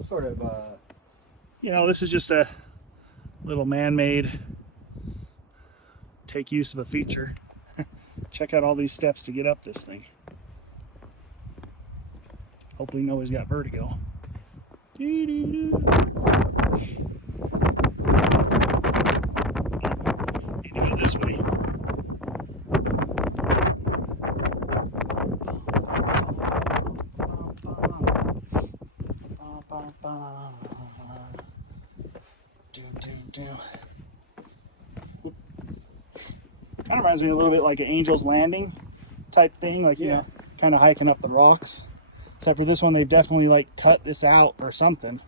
some sort of You know, this is just a little man-made take use of a feature. Check out all these steps to get up this thing. Hopefully nobody's got vertigo. Need to go this way. Kind of reminds me a little bit like an Angel's Landing type thing, like, you know, kind of hiking up the rocks. Except for this one, they've definitely like cut this out or something.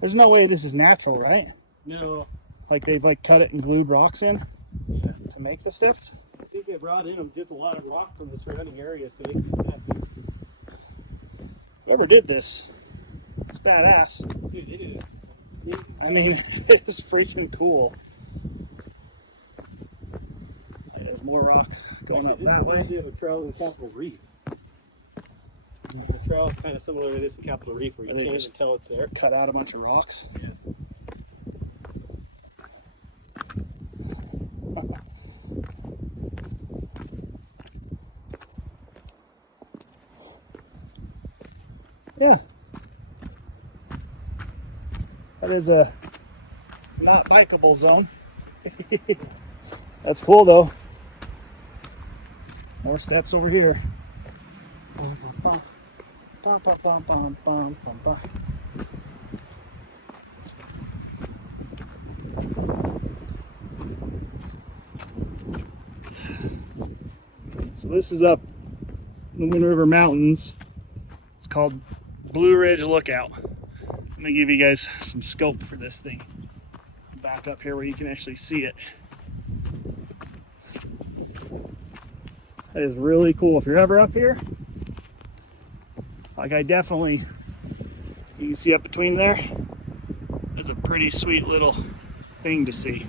There's no way this is natural, right? no. Like they've like cut it and glued rocks in Yeah. to make the steps. I think they brought in just a lot of rock from the surrounding areas to make the steps. Whoever did this, it's badass. Dude, they did it. I mean, it's freaking cool. There's more rock going up This that way. reminds me of a trail in Capitol Reef. The trail is kind of similar to this in Capitol Reef, where you Are they can't just- even tell it's there. Cut out a bunch of rocks. Yeah. Yeah. That is a not bikeable zone. That's cool though. More steps over here. So this is up the Wind River Mountains. It's called Blue Ridge Lookout. I'm gonna give you guys some scope for this thing. Back up here where you can actually see it. That is really cool. If you're ever up here, like I definitely, you can see up between there, it's a pretty sweet little thing to see.